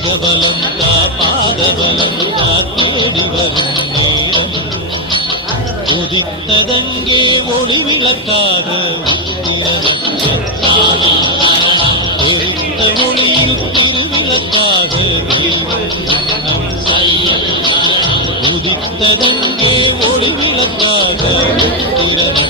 வேகபலம் பாதபலம் தேடி வரும் நேரம் உதித்ததங்கே ஒளி விளக்காக எரித்த ஒளியில் திருவிளக்காக உதித்ததங்கே ஒளி விளக்காக நட்சத்திரம்